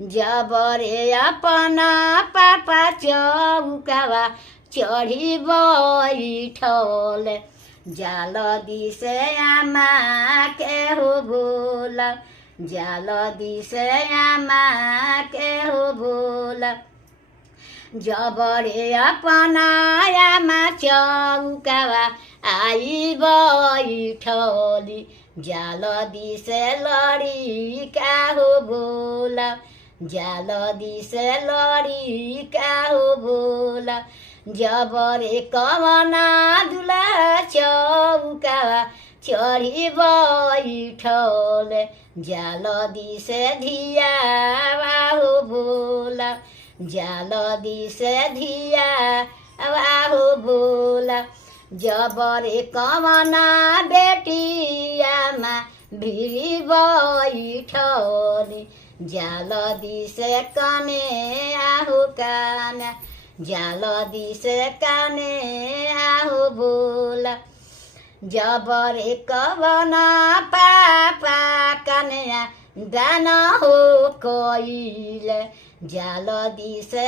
जबरे अपना पापा चौकावा चढ़ी बैठल जाल दिसे आमा के हो बोला जाल दिसे आमा के हो बोला जबरे अपना आमा चौकावा आई बैठली जाल दिसे लड़िका हो बोला जाल दिसे लड़िका हो बोला जबरे कवना दुला चौकावा चढ़ी बैठल जाल दिसे धियावा हो बोला जाल दिसे धियावा हो बोला जबरे कवना बेटियामा भिरी बैठली जाल दिसे कने आहु काना जाल दिसे काने आहु बोला जबरे कवना पापा कन्या दान हो कइले जाल दिसे